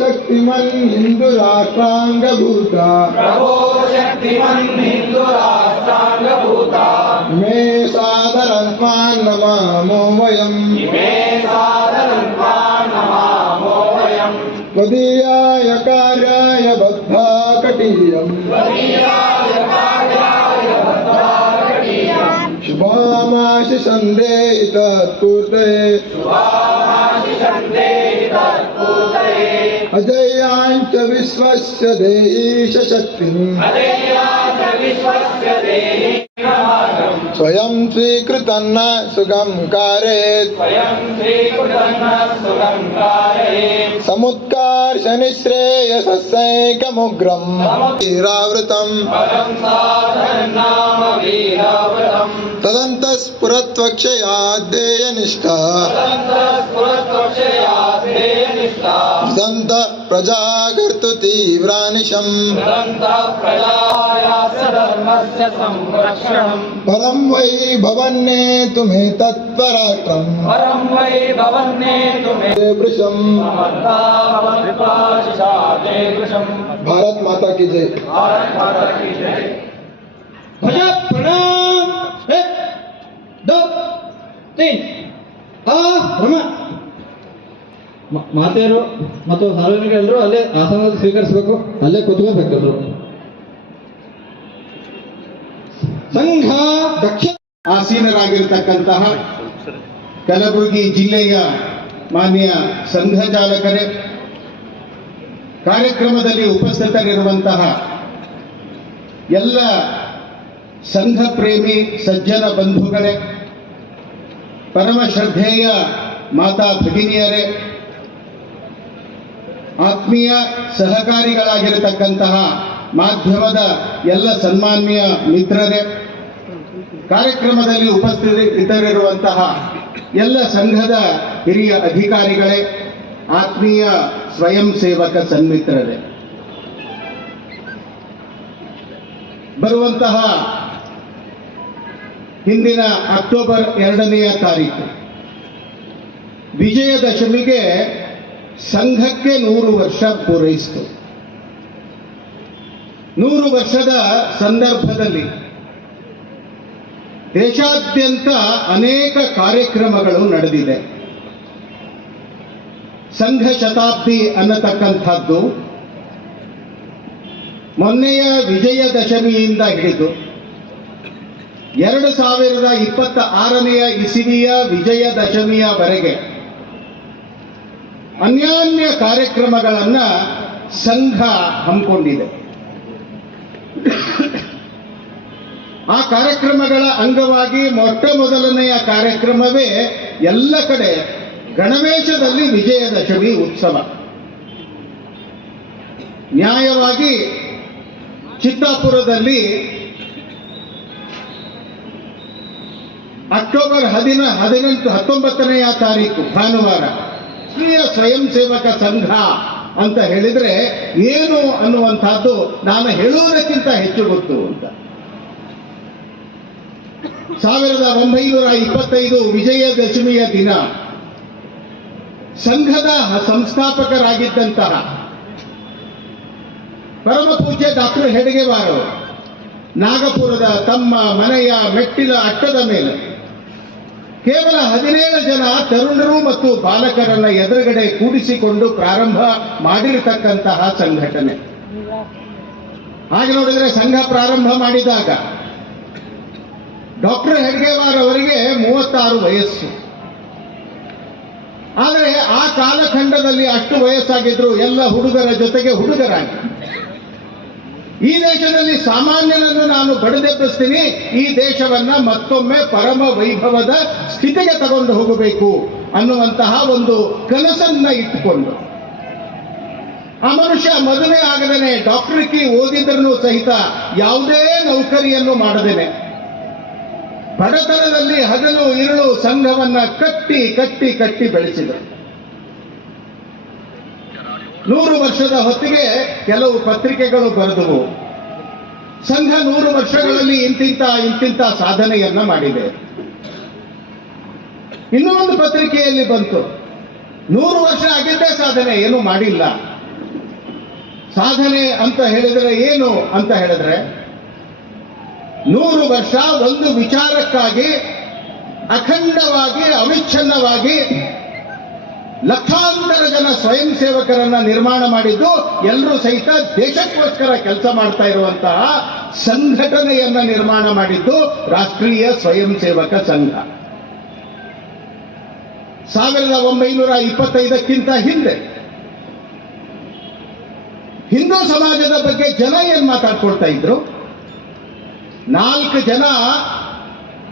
शक्तिमन् हिंदू राष्ट्रांगभूता मे सादरं नमामो वयम् त्वदीयाय कार्याय बद्धा कटीयम् शुभामाशि सन्देहि तत्पूर्तये अजयाञ्च विश्वस्य देहीश शक्तिम् स्वयं स्वीकृतन्न सुगं कारयेत् समुत्कर्ष निःश्रेयसैकमुग्रम् वीरावृतम् तदन्तस्फुरत्वक्षयाद्येयनिष्ठा दन्त प्रजागर्तु तीव्रानिशम् परं वै भवन्नेतु मे तत्पराक्रम् वृषम्। भारत माता की जय। प्रणाम। 1 2 3 ಮಾತೆಯರು ಮತ್ತು ಸಾರ್ವಜನಿಕರೆಲ್ಲರೂ ಅಲ್ಲೇ ಆಸನ ಸ್ವೀಕರಿಸಬೇಕು, ಅಲ್ಲೇ ಕೂತ್ಕೋಬೇಕೆಲ್ಲರೂ. ಸಂಘ ದಕ್ಷ ಆಸೀನರಾಗಿರ್ತಕ್ಕಂತಹ ಕಲಬುರಗಿ ಜಿಲ್ಲೆಯ ಮಾನ್ಯ ಸಂಘ ಚಾಲಕರೇ, ಕಾರ್ಯಕ್ರಮದಲ್ಲಿ ಉಪಸ್ಥಿತರಿರುವಂತಹ ಎಲ್ಲ ಸಂಘ ಪ್ರೇಮಿ ಸಜ್ಜನ ಬಂಧುಗಳೇ, ಪರಮ ಶ್ರದ್ಧೇಯ ಮಾತಾ ಭಗಿನಿಯರೇ, ಆತ್ಮೀಯ ಸಹಕಾರಿಗಳಾಗಿರತಕ್ಕಂತಹ ಮಾಧ್ಯಮದ ಎಲ್ಲ ಸನ್ಮಾನ್ಯ ಮಿತ್ರರೇ, ಕಾರ್ಯಕ್ರಮದಲ್ಲಿ ಉಪಸ್ಥಿತರಿರುವಂತಹ ಎಲ್ಲ ಸಂಘದ ಹಿರಿಯ ಅಧಿಕಾರಿಗಳೇ, ಆತ್ಮೀಯ ಸ್ವಯಂ ಸೇವಕ ಸನ್ಮಿತ್ರರೇ, ಬರುವಂತಹ ಹಿಂದಿನ ಅಕ್ಟೋಬರ್ 2ನೇ ತಾರೀಕು ವಿಜಯದಶಮಿಗೆ ಸಂಘಕ್ಕೆ 100 ವರ್ಷ ಪೂರೈಸಿತು. 100 ವರ್ಷದ ಸಂದರ್ಭದಲ್ಲಿ ದೇಶಾದ್ಯಂತ ಅನೇಕ ಕಾರ್ಯಕ್ರಮಗಳು ನಡೆದಿದೆ. ಸಂಘ ಶತಾಬ್ದಿ ಅನ್ನತಕ್ಕಂಥದ್ದು ಮೊನ್ನೆಯ ವಿಜಯದಶಮಿಯಿಂದ ಹಿಡಿದು 2026ನೇ ಇಸವಿಯ ವಿಜಯದಶಮಿಯವರೆಗೆ ಅನ್ಯಾನ್ಯ ಕಾರ್ಯಕ್ರಮಗಳನ್ನು ಸಂಘ ಹಮ್ಮಿಕೊಂಡಿದೆ. ಆ ಕಾರ್ಯಕ್ರಮಗಳ ಅಂಗವಾಗಿ ಮೊಟ್ಟ ಮೊದಲನೆಯ ಕಾರ್ಯಕ್ರಮವೇ ಎಲ್ಲ ಕಡೆ ಗಣವೇಶದಲ್ಲಿ ವಿಜಯದಶಮಿ ಉತ್ಸವ. ನ್ಯಾಯವಾಗಿ ಚಿತ್ತಾಪುರದಲ್ಲಿ ಅಕ್ಟೋಬರ್ 19ನೇ ತಾರೀಕು ಭಾನುವಾರ ರಾಷ್ಟ್ರೀಯ ಸ್ವಯಂ ಸೇವಕ ಸಂಘ ಅಂತ ಹೇಳಿದ್ರೆ ಏನು ಅನ್ನುವಂಥದ್ದು ನಾನು ಹೇಳುವುದಕ್ಕಿಂತ ಹೆಚ್ಚು ಗೊತ್ತು ಅಂತ. 1925 ವಿಜಯದಶಮಿಯ ದಿನ ಸಂಘದ ಸಂಸ್ಥಾಪಕರಾಗಿದ್ದಂತಹ ಪರಮ ಪೂಜ್ಯ ಡಾಕ್ಟರ್ ಹೆಡ್ಗೆವಾರ್ ನಾಗಪುರದ ತಮ್ಮ ಮನೆಯ ಮೆಟ್ಟಿಲ ಅಟ್ಟದ ಮೇಲೆ ಕೇವಲ 17 ಜನ ತರುಣರು ಮತ್ತು ಬಾಲಕರನ್ನ ಎದುರುಗಡೆ ಕೂಡಿಸಿಕೊಂಡು ಪ್ರಾರಂಭ ಮಾಡಿರತಕ್ಕಂತಹ ಸಂಘಟನೆ. ಹಾಗೆ ನೋಡಿದರೆ ಸಂಘ ಪ್ರಾರಂಭ ಮಾಡಿದಾಗ ಡಾಕ್ಟರ್ ಹೆಡ್ಗೆವಾರ್ ಅವರಿಗೆ 36 ವಯಸ್ಸು. ಆದರೆ ಆ ಕಾಲಖಂಡದಲ್ಲಿ ಅಷ್ಟು ವಯಸ್ಸಾಗಿದ್ರು ಎಲ್ಲ ಹುಡುಗರ ಜೊತೆಗೆ ಹುಡುಗರಾಗಿ ಈ ದೇಶದಲ್ಲಿ ಸಾಮಾನ್ಯನನ್ನು ನಾನು ಬಡಿದೆಬ್ಬಿಸ್ತೀನಿ, ಈ ದೇಶವನ್ನ ಮತ್ತೊಮ್ಮೆ ಪರಮ ವೈಭವದ ಸ್ಥಿತಿಗೆ ತಗೊಂಡು ಹೋಗಬೇಕು ಅನ್ನುವಂತಹ ಒಂದು ಕನಸನ್ನ ಇಟ್ಟುಕೊಂಡು ಆ ಮನುಷ್ಯ ಮದುವೆ ಆಗದೇನೆ ಡಾಕ್ಟರ್ಕಿ ಓದಿದ್ರೂ ಸಹಿತ ಯಾವುದೇ ನೌಕರಿಯನ್ನು ಮಾಡದೇನೆ ಬಡತನದಲ್ಲಿ ಹಗಲು ಇರುಳು ಸಂಘವನ್ನ ಕಟ್ಟಿ ಕಟ್ಟಿ ಕಟ್ಟಿ ಬೆಳೆಸಿದರು. 100 ವರ್ಷದ ಹೊತ್ತಿಗೆ ಕೆಲವು ಪತ್ರಿಕೆಗಳು ಬರೆದವು, ಸಂಘ 100 ವರ್ಷಗಳಲ್ಲಿ ಇಂತಿಂತ ಸಾಧನೆಯನ್ನ ಮಾಡಿದೆ. ಇನ್ನೂ ಒಂದು ಪತ್ರಿಕೆಯಲ್ಲಿ ಬಂತು, 100 ವರ್ಷ ಆಗಿದ್ದೇ ಸಾಧನೆ, ಏನು ಮಾಡಿಲ್ಲ. ಸಾಧನೆ ಅಂತ ಹೇಳಿದರೆ ಏನು ಅಂತ ಹೇಳಿದ್ರೆ 100 ವರ್ಷ ಒಂದು ವಿಚಾರಕ್ಕಾಗಿ ಅಖಂಡವಾಗಿ ಅವಿಚ್ಛಿನ್ನವಾಗಿ ಲಕ್ಷಾಂತರ ಜನ ಸ್ವಯಂ ಸೇವಕರನ್ನ ನಿರ್ಮಾಣ ಮಾಡಿದ್ದು, ಎಲ್ಲರೂ ಸಹಿತ ದೇಶಕ್ಕೋಸ್ಕರ ಕೆಲಸ ಮಾಡ್ತಾ ಇರುವಂತಹ ಸಂಘಟನೆಯನ್ನ ನಿರ್ಮಾಣ ಮಾಡಿದ್ದು ರಾಷ್ಟ್ರೀಯ ಸ್ವಯಂ ಸೇವಕ ಸಂಘ. 1925ಕ್ಕಿಂತ ಹಿಂದೆ ಹಿಂದೂ ಸಮಾಜದ ಬಗ್ಗೆ ಜನ ಏನ್ ಮಾತಾಡ್ಕೊಳ್ತಾ ಇದ್ರು? 4 ಜನ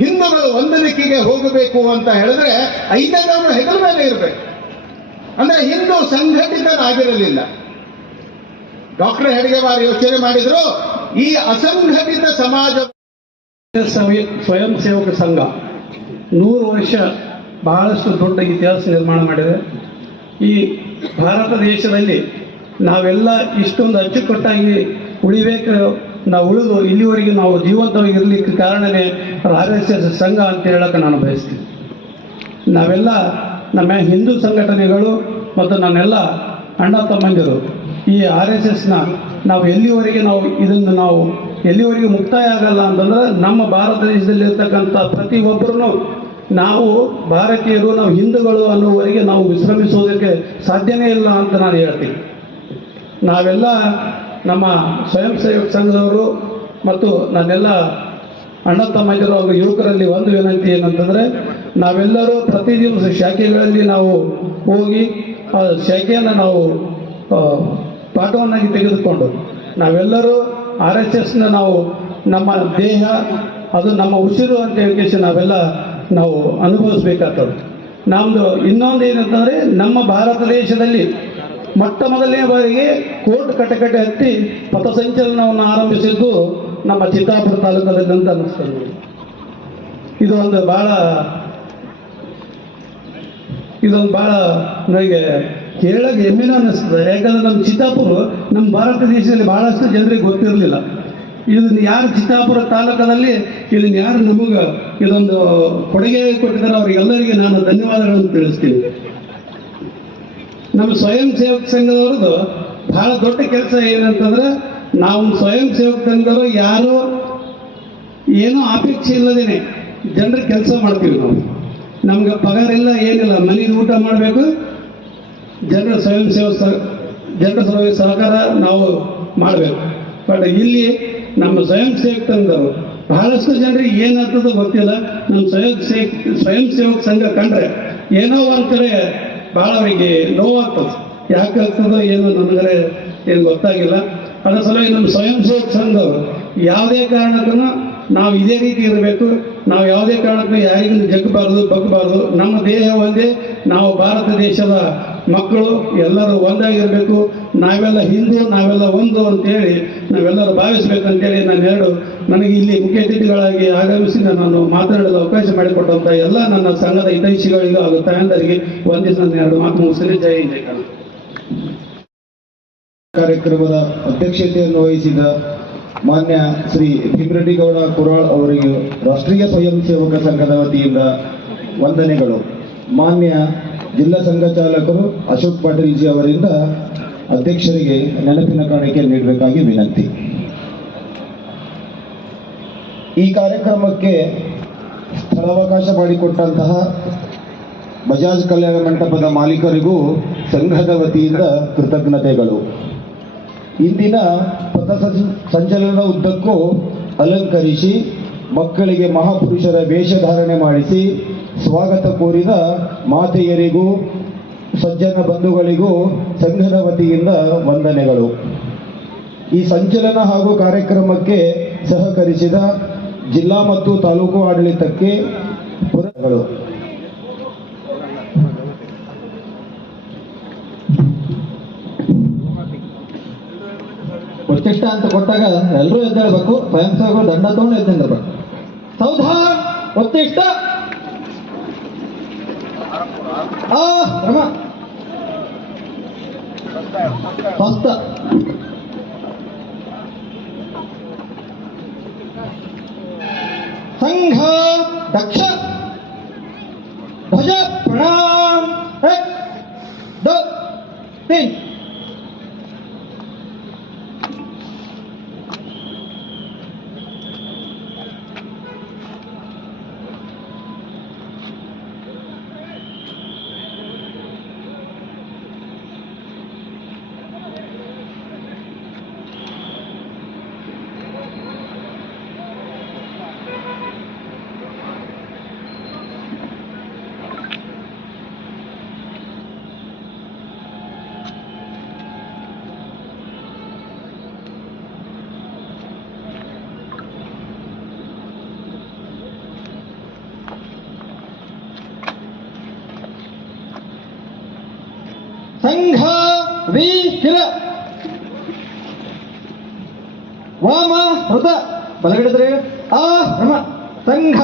ಹಿಂದೂಗಳು ಒಂದು ದಿಕ್ಕಿಗೆ ಹೋಗಬೇಕು ಅಂತ ಹೇಳಿದ್ರೆ 5ನೇದವರು ಹೆಗಲ ಮೇಲೆ ಇರಬೇಕು. ಅಂದ್ರೆ ಹಿಂದೂ ಸಂಘಟಿತರಾಗಿರಲಿಲ್ಲ. ಡಾಕ್ಟರ್ ಹೆಡ್ಗೇವಾರ್ ಯೋಚನೆ ಮಾಡಿದ್ರು, ಈ ಅಸಂಘಟಿತ ಸಮಾಜ ಸ್ವಯಂ ಸೇವಕ ಸಂಘ 100 ವರ್ಷ ಬಹಳಷ್ಟು ದೊಡ್ಡ ಇತಿಹಾಸ ನಿರ್ಮಾಣ ಮಾಡಿದೆ. ಈ ಭಾರತ ದೇಶದಲ್ಲಿ ನಾವೆಲ್ಲ ಇಷ್ಟೊಂದು ಅಚ್ಚುಕಟ್ಟಾಗಿ ಉಳಿಬೇಕು, ನಾವು ಉಳಿದು ಇಲ್ಲಿವರೆಗೆ ನಾವು ಜೀವಂತವಾಗಿರ್ಲಿಕ್ಕೆ ಕಾರಣನೇ RSS ಸಂಘ ಅಂತ ಹೇಳಕ್ಕೆ ನಾನು ಬಯಸ್ತೀನಿ. ನಾವೆಲ್ಲ ನಮ್ಮ ಹಿಂದೂ ಸಂಘಟನೆಗಳು ಮತ್ತು ನನ್ನೆಲ್ಲ ಅಣ್ಣ ತಮ್ಮಂದಿರು ಈ RSSನ ನಾವು ಎಲ್ಲಿವರೆಗೆ ನಾವು ಎಲ್ಲಿವರೆಗೆ ಮುಕ್ತಾಯ ಆಗಲ್ಲ ಅಂತಂದ್ರೆ ನಮ್ಮ ಭಾರತ ದೇಶದಲ್ಲಿರ್ತಕ್ಕಂಥ ಪ್ರತಿಯೊಬ್ಬರೂ ನಾವು ಭಾರತೀಯರು, ನಾವು ಹಿಂದೂಗಳು ಅನ್ನೋವರೆಗೆ ನಾವು ವಿಶ್ರಮಿಸೋದಕ್ಕೆ ಸಾಧ್ಯನೇ ಇಲ್ಲ ಅಂತ ನಾನು ಹೇಳ್ತೀನಿ. ನಾವೆಲ್ಲ ನಮ್ಮ ಸ್ವಯಂ ಸೇವಕ ಸಂಘದವರು ಮತ್ತು ನನ್ನೆಲ್ಲ ಅಣ್ಣ ತಮ್ಮಂದಿರು ಹಾಗೂ ಯುವಕರಲ್ಲಿ ಒಂದು ವಿನಂತಿ ಏನಂತಂದರೆ, ನಾವೆಲ್ಲರೂ ಪ್ರತಿ ದಿವಸ ಶಾಖೆಗಳಲ್ಲಿ ನಾವು ಹೋಗಿ ಆ ಶಾಖೆಯನ್ನು ನಾವು ಪಾಠವನ್ನಾಗಿ ತೆಗೆದುಕೊಂಡು ನಾವೆಲ್ಲರೂ RSSನ ನಾವು ನಮ್ಮ ದೇಹ ಅದು ನಮ್ಮ ಉಸಿರು ಅಂತ ಹೇಳಿ ನಾವು ಅನುಭವಿಸ್ಬೇಕಾಗ್ತದೆ. ನಮ್ಮದು ಇನ್ನೊಂದು ಏನಂತಂದರೆ, ನಮ್ಮ ಭಾರತ ದೇಶದಲ್ಲಿ ಮೊಟ್ಟ ಮೊದಲನೇ ಬಾರಿಗೆ ಕೋರ್ಟ್ ಕಟಕಟೆ ಹತ್ತಿ ಪಥಸಂಚಲನವನ್ನು ಆರಂಭಿಸಿದ್ದು ನಮ್ಮ ಚಿತ್ತಾಪುರ ತಾಲೂಕದಲ್ಲಿ ಅಂತ ಅನ್ನಿಸ್ತದೆ. ಇದೊಂದು ಭಾಳ ನನಗೆ ಕೇಳಕ್ಕೆ ಹೆಮ್ಮೆನ ಅನ್ನಿಸ್ತದೆ. ಯಾಕಂದ್ರೆ ನಮ್ಮ ಚಿತ್ತಾಪುರ ನಮ್ಮ ಭಾರತ ದೇಶದಲ್ಲಿ ಬಹಳಷ್ಟು ಜನರಿಗೆ ಗೊತ್ತಿರಲಿಲ್ಲ. ಇದನ್ನು ಯಾರು ಚಿತ್ತಾಪುರ ತಾಲೂಕದಲ್ಲಿ ಇದನ್ನು ಯಾರು ನಮಗೆ ಇದೊಂದು ಕೊಡುಗೆ ಕೊಟ್ಟಿದ್ದಾರೆ ಅವರಿಗೆಲ್ಲರಿಗೆ ನಾನು ಧನ್ಯವಾದಗಳನ್ನು ತಿಳಿಸ್ತೀನಿ. ನಮ್ಮ ಸ್ವಯಂ ಸೇವಕ ಸಂಘದವ್ರದ್ದು ಬಹಳ ದೊಡ್ಡ ಕೆಲಸ ಏನಂತಂದ್ರೆ, ನಾವು ಸ್ವಯಂ ಸೇವಕ ಸಂಘದವರು ಯಾರು ಏನೋ ಅಪೇಕ್ಷೆ ಇಲ್ಲದೇನೆ ಜನರಿಗೆ ಕೆಲಸ ಮಾಡ್ತೀವಿ. ನಮ್ಗೆ ಪಗಾರ ಇಲ್ಲ, ಏನಿಲ್ಲ, ಮನೆಗೆ ಊಟ ಮಾಡಬೇಕು, ಜನರ ಸಹಕಾರ ನಾವು ಮಾಡಬೇಕು. ಬಟ್ ಇಲ್ಲಿ ನಮ್ಮ ಸ್ವಯಂ ಸೇವಕ ಸಂಘದವರು ಬಹಳಷ್ಟು ಜನರಿಗೆ ಏನಾಗ್ತದೋ ಗೊತ್ತಿಲ್ಲ. ನಮ್ಮ ಸ್ವಯಂ ಸೇವಕ ಸಂಘ ಕಂಡ್ರೆ ಏನೋ ಒಂದು ಕಡೆ ಭಾಳ ಅವರಿಗೆ ನೋವಾಗ್ತದೆ. ಯಾಕೆ ಆಗ್ತದೋ ಏನೋ ನನಗರೆ ಏನು ಗೊತ್ತಾಗಿಲ್ಲ. ಅದರ ಸಲುವಾಗಿ ನಮ್ಮ ಸ್ವಯಂ ಸೇವಕ ಸಂಘದವರು ಯಾವುದೇ ಕಾರಣಕ್ಕೂ ನಾವು ಇದೇ ರೀತಿ ಇರಬೇಕು. ನಾವು ಯಾವುದೇ ಕಾರಣಕ್ಕೂ ಯಾರಿಗೂ ಜಗ್ಗಬಾರ್ದು, ಬಗ್ಗಬಾರ್ದು. ನಮ್ಮ ದೇಹ ಒಂದೇ, ನಾವು ಭಾರತ ದೇಶದ ಮಕ್ಕಳು ಎಲ್ಲರೂ ಒಂದಾಗಿರಬೇಕು. ನಾವೆಲ್ಲ ಹಿಂದೂ, ನಾವೆಲ್ಲ ಒಂದು ಅಂತೇಳಿ ನಾವೆಲ್ಲರೂ ಭಾವಿಸ್ಬೇಕಂತೇಳಿ ನನಗೆ ಇಲ್ಲಿ ಮುಖ್ಯ ಅತಿಥಿಗಳಾಗಿ ಆಗಮಿಸಿ ನಾನು ಮಾತನಾಡಲು ಅವಕಾಶ ಮಾಡಿಕೊಟ್ಟಂಥ ಎಲ್ಲ ನನ್ನ ಸಂಘದ ಹಿತೈಷಿಗಳಿಗೂ ಹಾಗೂ ತಾಯಂದರಿಗೆ ಒಂದಿನ ನನ್ನ 2 ಮಾತು ಮುಗಿಸಲಿ. ಜೈ ಹಿಂದ್, ಜೈ ಕನ್ನಡ. ಕಾರ್ಯಕ್ರಮದ ಅಧ್ಯಕ್ಷತೆಯನ್ನು ವಹಿಸಿದ ಮಾನ್ಯ ಶ್ರೀ ಭೀಮರೆಡ್ಡಿಗೌಡ ಕುರಾಳ್ ಅವರಿಗೆ ರಾಷ್ಟ್ರೀಯ ಸ್ವಯಂ ಸೇವಕ ಸಂಘದ ವತಿಯಿಂದ ವಂದನೆಗಳು. ಮಾನ್ಯ ಜಿಲ್ಲಾ ಸಂಘ ಚಾಲಕರು ಅಶೋಕ್ ಪಾಟೀಲ್ ಜಿ ಅವರಿಂದ ಅಧ್ಯಕ್ಷರಿಗೆ ನೆನಪಿನ ಕಾಣಿಕೆ ನೀಡಬೇಕಾಗಿ ವಿನಂತಿ. ಈ ಕಾರ್ಯಕ್ರಮಕ್ಕೆ ಸ್ಥಳಾವಕಾಶ ಮಾಡಿಕೊಟ್ಟಂತಹ ಬಜಾಜ್ ಕಲ್ಯಾಣ ಮಂಟಪದ ಮಾಲೀಕರಿಗೂ ಸಂಘದ ವತಿಯಿಂದ ಕೃತಜ್ಞತೆಗಳು. ಇಂದಿನ ಸಂಚಲನದ ಉದ್ದಕ್ಕೂ ಅಲಂಕರಿಸಿ ಮಕ್ಕಳಿಗೆ ಮಹಾಪುರುಷರ ವೇಷಧಾರಣೆ ಮಾಡಿಸಿ ಸ್ವಾಗತ ಕೋರಿದ ಮಾತೆಯರಿಗೂ ಸಜ್ಜನ ಬಂಧುಗಳಿಗೂ ಸಂಘದ ವತಿಯಿಂದ ವಂದನೆಗಳು. ಈ ಸಂಚಲನ ಹಾಗೂ ಕಾರ್ಯಕ್ರಮಕ್ಕೆ ಸಹಕರಿಸಿದ ಜಿಲ್ಲಾ ಮತ್ತು ತಾಲೂಕು ಆಡಳಿತಕ್ಕೆ ಪುರಗಳು. ಪ್ರತಿಷ್ಠ ಅಂತ ಕೊಟ್ಟಾಗ ಎಲ್ಲರೂ ಎದ್ದೇಳ್ಬೇಕು. ಸ್ವಯಂ ಸೇವಕರು ದಂಡ ತಗೊಂಡು ಎದ್ದೇಳ್ಬೇಕು. ಸೌಧಾನ್ ಪ್ರತಿಷ್ಠ ಸ್ವಸ್ಥ ಸಂಘ ದಕ್ಷ ಧ್ವಜ ಪ್ರಣಾಮ್ 1 2 3 ಸಂಘ ವಿ ಕಿಲ ವಾಮ ಹೃತ ಬಲಗಡೆ ಆ ರಮ ಸಂಘ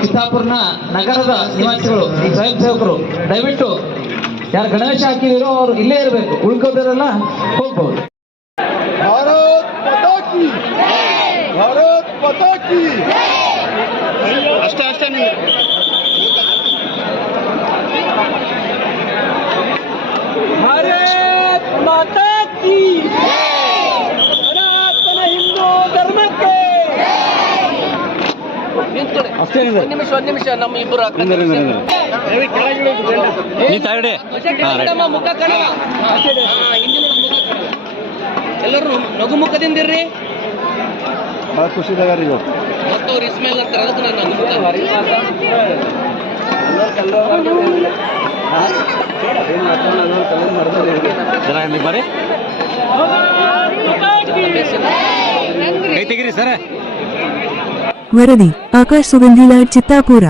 ಚಿತ್ತಾಪುರ್ನ ನಗರದ ನಿವಾಸಿಗಳು ಈ ಸ್ವಯಂ ಸೇವಕರು ದಯವಿಟ್ಟು ಯಾರು ಗಣೇಶ ಹಾಕಿದಿರೋ ಅವರು ಇಲ್ಲೇ ಇರಬೇಕು, ಉಳ್ಕೋದಿರಲ್ಲ ಹೋಗ್ಬಹುದು. ಅಷ್ಟೇ ಅಷ್ಟೇ ನೀವು भारत माता की ಸನಾತನ ಹಿಂದೂ ಧರ್ಮಕ್ಕೆ ಒಂದು ನಿಮಿಷ ನಮ್ಮ ಇಬ್ಬರು ಮುಖ ಕಣ ಎಲ್ಲರೂ ನಗು ಮುಖದಿಂದಿರ್ರಿ. ಭಾಳ ಖುಷಿದಾಗ್ರಿ ಮತ್ತವ್ರು ಇಸ್ಮೇಲ್ ಅಂತಾರೆ, ಅದಕ್ಕೆ ನಾನು ನಗು ವರದಿ ಆಕಾಶ್ ಸುಗಂಧಿಲಾಡ್ ಚಿತ್ತಾಪುರ.